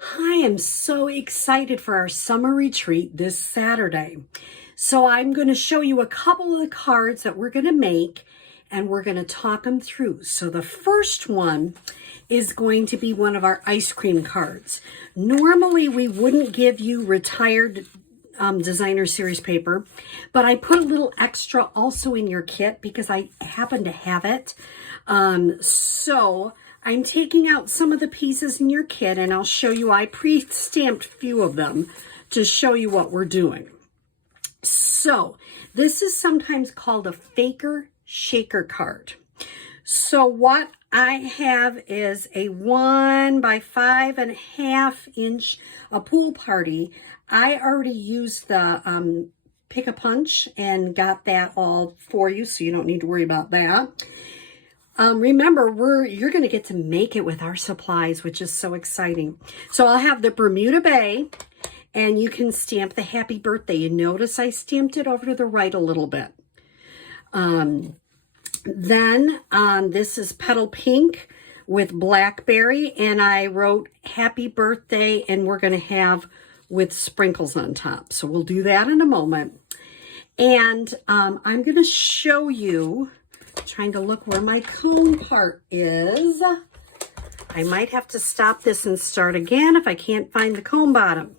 I am so excited for our summer retreat this Saturday. So I'm going to show you a couple of the cards that we're going to make and we're going to talk them through. So the first one is going to be one of our ice cream cards. Normally we wouldn't give you retired designer series paper, but I put a little extra also in your kit because I happen to have it. So I'm taking out some of the pieces in your kit and I'll show you, I pre-stamped a few of them to show you what we're doing. So this is sometimes called a faker shaker card. So what I have is a 1 by 5.5 inch, a pool party. I already used the pick a punch and got that all for you, so you don't need to worry about that. Remember, you're going to get to make it with our supplies, which is so exciting. So I'll have the Bermuda Bay, and you can stamp the happy birthday. You notice I stamped it over to the right a little bit. This is Petal Pink with Blackberry, and I wrote happy birthday, and we're going to have with sprinkles on top. So we'll do that in a moment. And I'm going to show you, trying to look where my cone part is. I might have to stop this and start again if I can't find the cone bottom.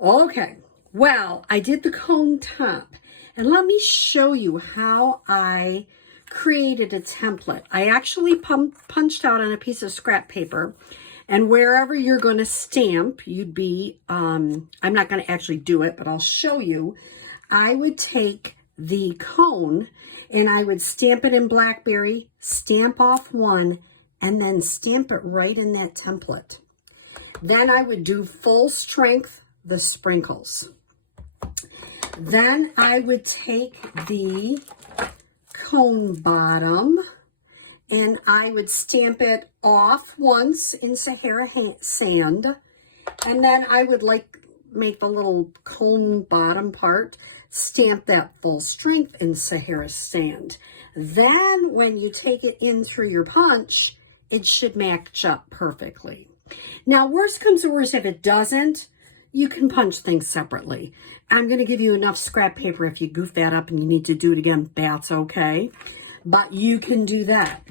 Okay, well, I did the cone top. And let me show you how I created a template. I actually punched out on a piece of scrap paper, and wherever you're going to stamp, you'd be, I'm not going to actually do it, but I'll show you. I would take the cone and I would stamp it in Blackberry, stamp off one, and then stamp it right in that template. Then I would do full strength, the sprinkles. Then I would take the cone bottom and I would stamp it off once in Sahara sand. And then I would make the little cone bottom part, stamp that full strength in Sahara sand. Then when you take it in through your punch, it should match up perfectly. Now, worst comes to worst, if it doesn't, you can punch things separately. I'm going to give you enough scrap paper. If you goof that up and you need to do it again, that's okay. But you can do that.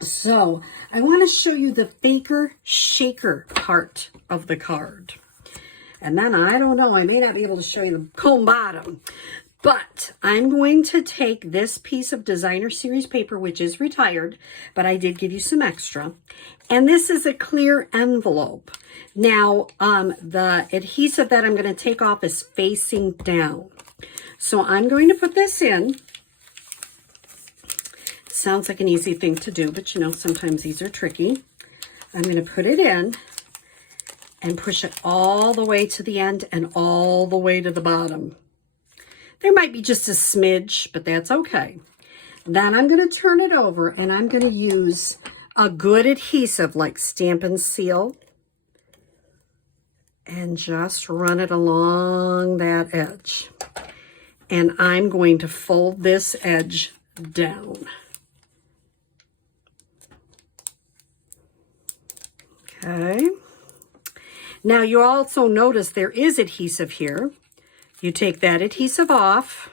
So I want to show you the faker shaker part of the card. And then, I don't know, I may not be able to show you the cone bottom, but I'm going to take this piece of designer series paper, which is retired, but I did give you some extra. And this is a clear envelope. Now, the adhesive that I'm going to take off is facing down. So I'm going to put this in. Sounds like an easy thing to do, but you know, sometimes these are tricky. I'm going to put it in and push it all the way to the end and all the way to the bottom. There might be just a smidge, but that's okay. Then I'm going to turn it over and I'm going to use a good adhesive like Stamp and Seal and just run it along that edge. And I'm going to fold this edge down. Okay. Now you also notice there is adhesive here. You take that adhesive off.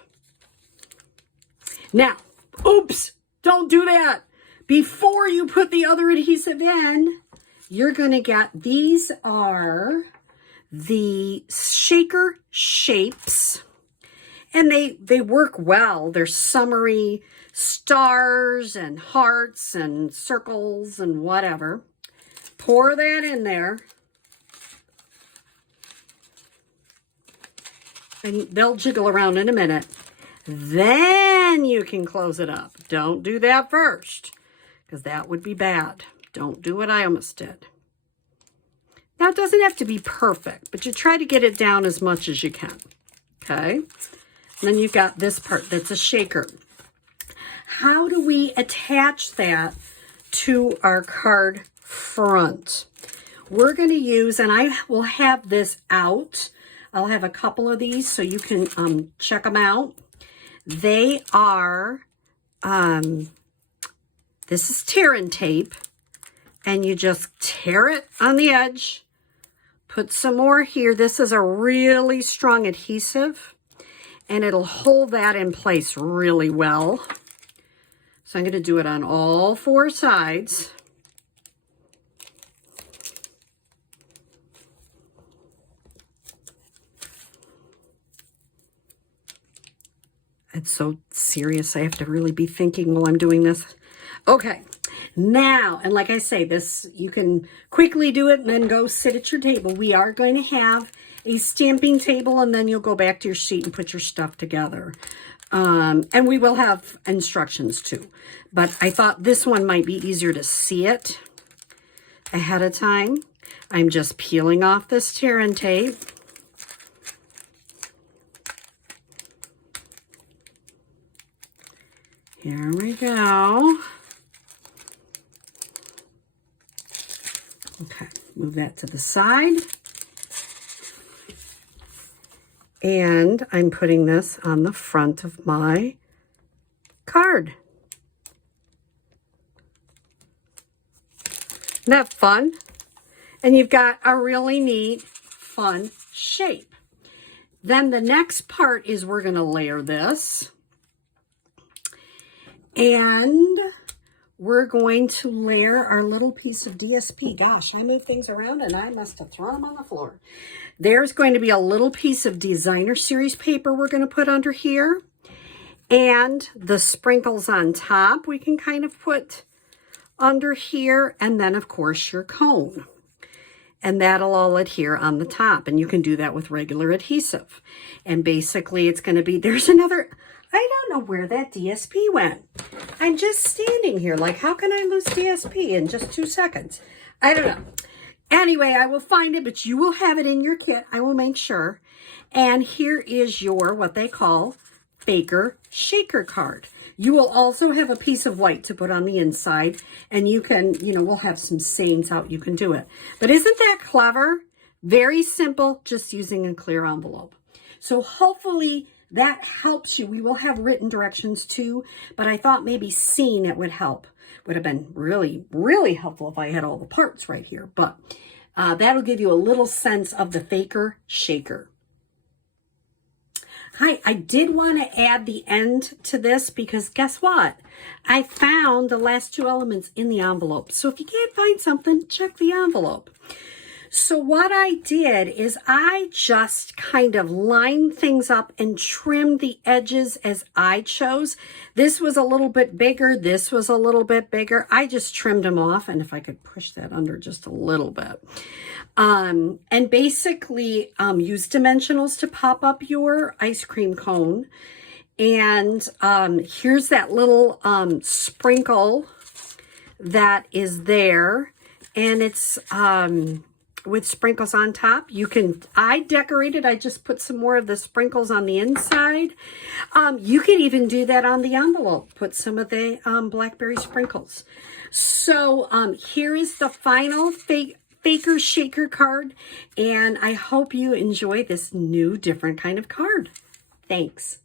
Now, oops, don't do that. Before you put the other adhesive in, you're going to get, these are the shaker shapes. And they work well. They're summery stars and hearts and circles and whatever. Pour that in there. And they'll jiggle around in a minute. Then you can close it up. Don't do that first, because that would be bad. Don't do what I almost did. Now, it doesn't have to be perfect, but you try to get it down as much as you can. Okay? And then you've got this part that's a shaker. How do we attach that to our card front? We're going to use, and I will have this out. I'll have a couple of these so you can check them out. They are, this is tear and tape, and you just tear it on the edge, Put some more here. This is a really strong adhesive, and it'll hold that in place really well. So I'm going to do it on all 4 sides. It's so serious. I have to really be thinking while I'm doing this. Okay. Now, and like I say, this, you can quickly do it and then go sit at your table. We are going to have a stamping table, and then you'll go back to your sheet and put your stuff together. And we will have instructions too. But I thought this one might be easier to see it ahead of time. I'm just peeling off this tear and tape. Here we go. Okay, move that to the side. And I'm putting this on the front of my card. Isn't that fun? And you've got a really neat, fun shape. Then the next part is we're going to layer this. And we're going to layer our little piece of DSP. Gosh, I moved things around and I must have thrown them on the floor. There's going to be a little piece of designer series paper we're going to put under here. And the sprinkles on top we can kind of put under here. And then, of course, your cone. And that'll all adhere on the top. And you can do that with regular adhesive. And basically it's going to be, there's another... I don't know where that DSP went. I'm just standing here like, how can I lose DSP in just 2 seconds? I don't know. Anyway, I will find it, but you will have it in your kit. I will make sure. And here is your, what they call, Baker Shaker card. You will also have a piece of white to put on the inside. And you can, we'll have some sayings out. You can do it. But isn't that clever? Very simple, just using a clear envelope. So hopefully that helps you. We will have written directions too, but I thought maybe seeing it would help. Would have been really, really helpful if I had all the parts right here, but that'll give you a little sense of the Baker Shaker. Hi, I did want to add the end to this because guess what? I found the last 2 elements in the envelope. So if you can't find something, check the envelope. So what I did is I just kind of lined things up and trimmed the edges as I chose. This was a little bit bigger. This was a little bit bigger. I just trimmed them off. And if I could push that under just a little bit. And basically use dimensionals to pop up your ice cream cone. And here's that little sprinkle that is there. And it's... with sprinkles on top. I decorated, I just put some more of the sprinkles on the inside. You can even do that on the envelope. Put some of the blackberry sprinkles. So here is the final Baker Shaker card. And I hope you enjoy this new, different kind of card. Thanks.